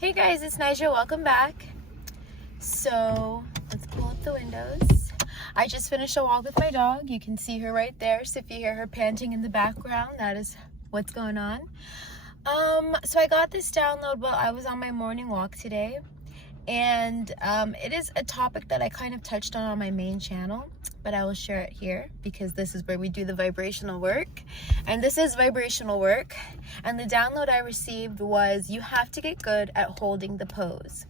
Hey guys, it's Nigel. Welcome back. So let's pull up the windows. I just finished a walk with my dog. You can see her right there. So if you hear her panting in the background, that is what's going on. So I got this download while I was on my morning walk today. And it is a topic that I kind of touched on my main channel, but I will share it here because this is where we do the vibrational work. And this is vibrational work. And the download I received was you have to get good at holding the pose.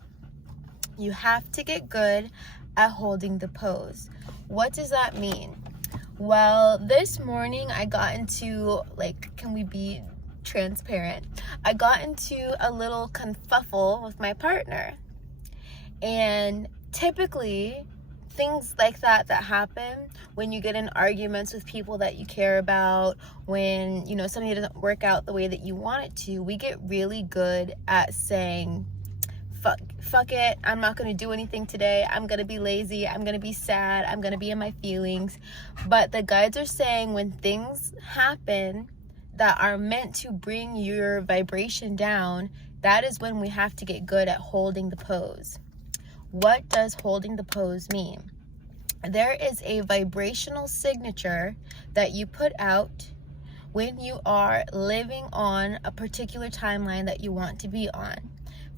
You have to get good at holding the pose. What does that mean? Well, this morning I got into, can we be transparent? I got into a little kerfuffle with my partner. And typically, things like that happen when you get in arguments with people that you care about, when, something doesn't work out the way that you want it to, we get really good at saying, fuck it, I'm not going to do anything today, I'm going to be lazy, I'm going to be sad, I'm going to be in my feelings. But the guides are saying when things happen that are meant to bring your vibration down, that is when we have to get good at holding the pose. What does holding the pose mean? There is a vibrational signature that you put out when you are living on a particular timeline that you want to be on.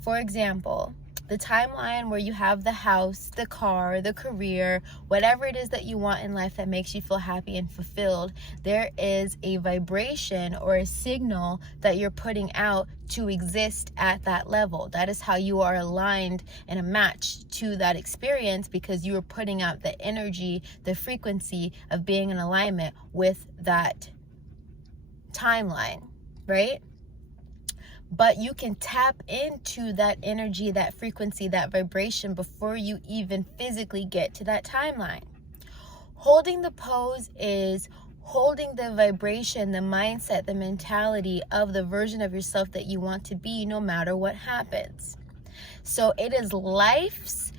For example, the timeline where you have the house, the car, the career, whatever it is that you want in life that makes you feel happy and fulfilled, there is a vibration or a signal that you're putting out to exist at that level. That is how you are aligned and a match to that experience, because you are putting out the energy, the frequency of being in alignment with that timeline, right? But you can tap into that energy, that frequency, that vibration before you even physically get to that timeline. Holding the pose is holding the vibration, the mindset, the mentality of the version of yourself that you want to be no matter what happens. So it is life's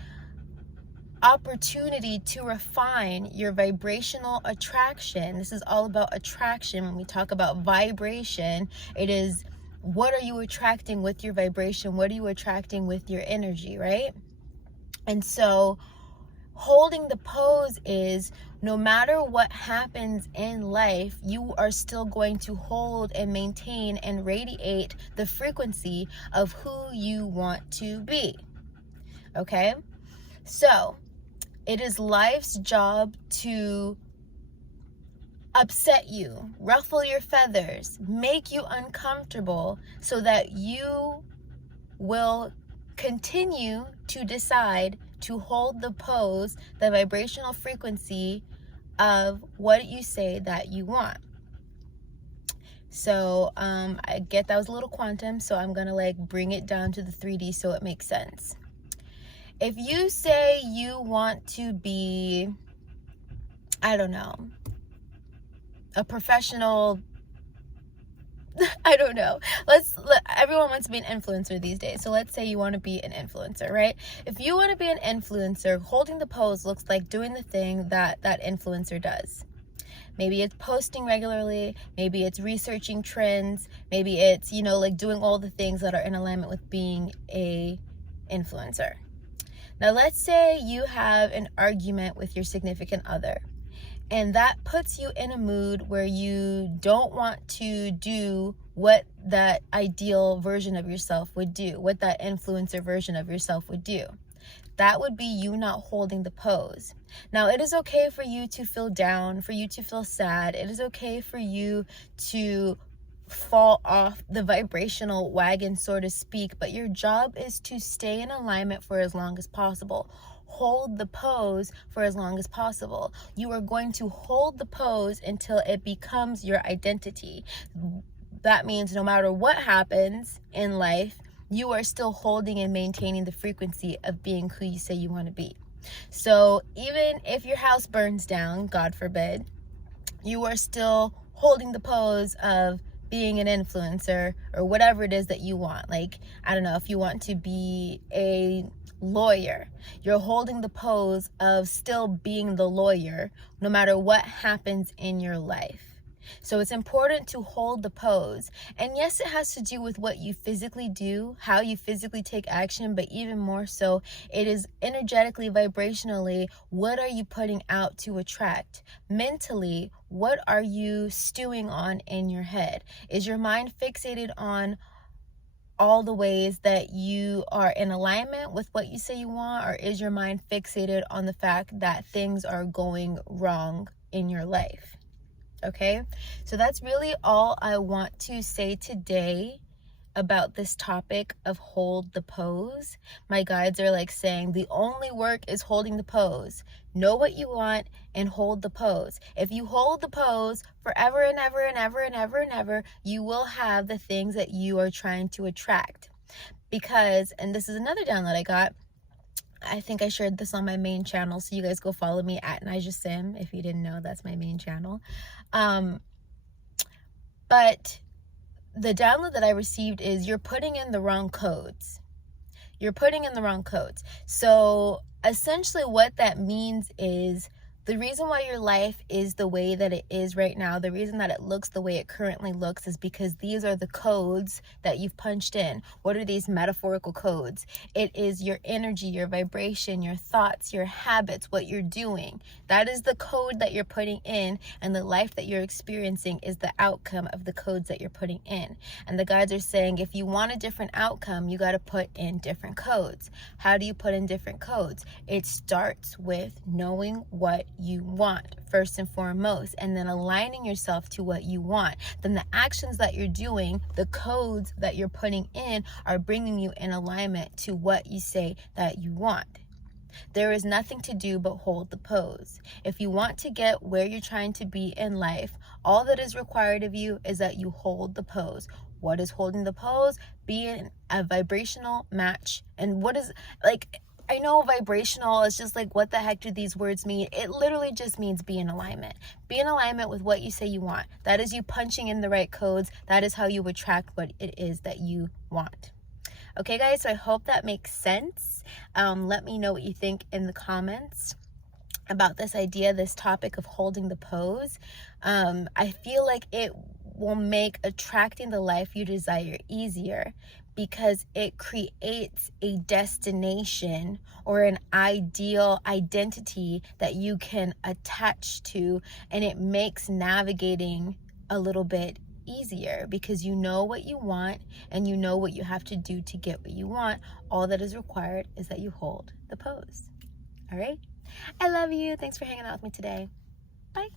opportunity to refine your vibrational attraction. This is all about attraction. When we talk about vibration, it is, what are you attracting with your vibration? What are you attracting with your energy, right? And so holding the pose is, no matter what happens in life, you are still going to hold and maintain and radiate the frequency of who you want to be. Okay? So it is life's job to upset you, ruffle your feathers, make you uncomfortable, so that you will continue to decide to hold the pose, the vibrational frequency of what you say that you want. So I get that was a little quantum, so I'm gonna bring it down to the 3D so it makes sense. If you say you want to be, I don't know, a professional, I don't know. Everyone wants to be an influencer these days. So let's say you want to be an influencer, right? If you want to be an influencer, holding the pose looks like doing the thing that influencer does. Maybe it's posting regularly, maybe it's researching trends, maybe it's, doing all the things that are in alignment with being a influencer. Now let's say you have an argument with your significant other, and that puts you in a mood where you don't want to do what that ideal version of yourself would do, what that influencer version of yourself would do. That would be you not holding the pose. Now, it is okay for you to feel down, for you to feel sad. It is okay for you to fall off the vibrational wagon, so to speak, but your job is to stay in alignment for as long as possible. Hold the pose for as long as possible. You are going to hold the pose until it becomes your identity. That means no matter what happens in life, you are still holding and maintaining the frequency of being who you say you want to be. So even if your house burns down, God forbid, you are still holding the pose of being an influencer or whatever it is that you want. I don't know, if you want to be a lawyer, you're holding the pose of still being the lawyer no matter what happens in your life. So it's important to hold the pose. And yes, it has to do with what you physically do, how you physically take action, but even more so, it is energetically, vibrationally, what are you putting out to attract? Mentally, what are you stewing on in your head? Is your mind fixated on all the ways that you are in alignment with what you say you want, or is your mind fixated on the fact that things are going wrong in your life? Okay, so that's really all I want to say today about this topic of hold the pose. My guides are like saying the only work is holding the pose. Know what you want and hold the pose. If you hold the pose forever and ever and ever and ever and ever, you will have the things that you are trying to attract. Because, and this is another download I got, I think I shared this on my main channel, so you guys go follow me at Nija Sim. If you didn't know, that's my main channel. But the download that I received is you're putting in the wrong codes. You're putting in the wrong codes. So essentially what that means is the reason why your life is the way that it is right now, the reason that it looks the way it currently looks, is because these are the codes that you've punched in. What are these metaphorical codes? It is your energy, your vibration, your thoughts, your habits, what you're doing. That is the code that you're putting in, and the life that you're experiencing is the outcome of the codes that you're putting in. And the guides are saying if you want a different outcome, you got to put in different codes. How do you put in different codes? It starts with knowing what you want first and foremost, and then aligning yourself to what you want. Then the actions that you're doing, the codes that you're putting in, are bringing you in alignment to what you say that you want. There is nothing to do but hold the pose. If you want to get where you're trying to be in life, all that is required of you is that you hold the pose. What is holding the pose? Being a vibrational match. And what is, like, I know vibrational is just like, what the heck do these words mean? It literally just means be in alignment. Be in alignment with what you say you want. That is you punching in the right codes. That is how you attract what it is that you want. Okay, guys, so I hope that makes sense. Let me know what you think in the comments about this idea, this topic of holding the pose. I feel like it will make attracting the life you desire easier, because it creates a destination or an ideal identity that you can attach to, and it makes navigating a little bit easier because you know what you want and you know what you have to do to get what you want. All that is required is that you hold the pose. All right, I love you. Thanks for hanging out with me today. Bye.